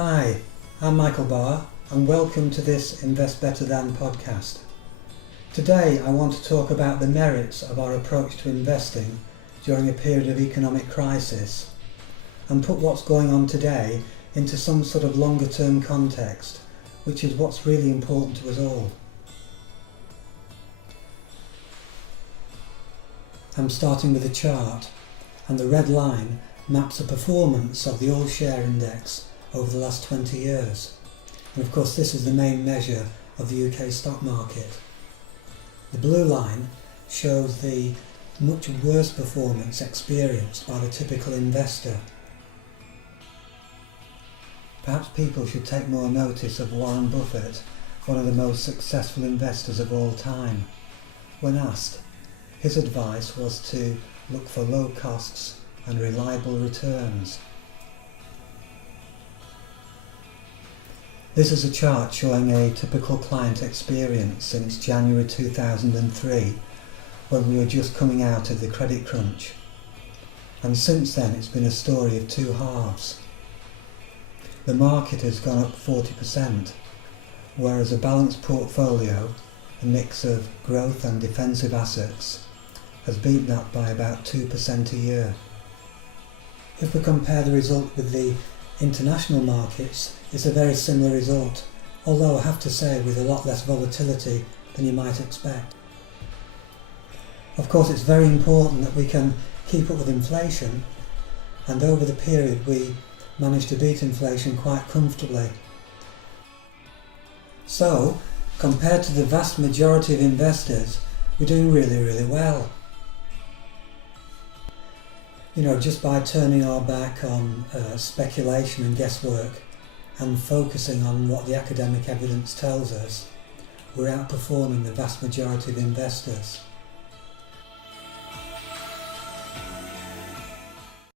Hi, I'm Michael Barr and welcome to this Invest Better Than podcast. Today I want to talk about the merits of our approach to investing during a period of economic crisis and put what's going on today into some sort of longer term context, which is what's really important to us all. I'm starting with a chart, and the red line maps the performance of the All Share Index over the last 20 years. And of course this is the main measure of the UK stock market. The blue line shows the much worse performance experienced by the typical investor. Perhaps people should take more notice of Warren Buffett, one of the most successful investors of all time. When asked, his advice was to look for low costs and reliable returns. This is a chart showing a typical client experience since January 2003, when we were just coming out of the credit crunch. And since then it's been a story of two halves. The market has gone up 40%, whereas a balanced portfolio, a mix of growth and defensive assets, has beaten that by about 2% a year. If we compare the result with the international markets, it's a very similar result, although I have to say with a lot less volatility than you might expect. Of course it's very important that we can keep up with inflation, and over the period we managed to beat inflation quite comfortably. So, compared to the vast majority of investors, we're doing really well. Just by turning our back on speculation and guesswork and focusing on what the academic evidence tells us, we're outperforming the vast majority of investors.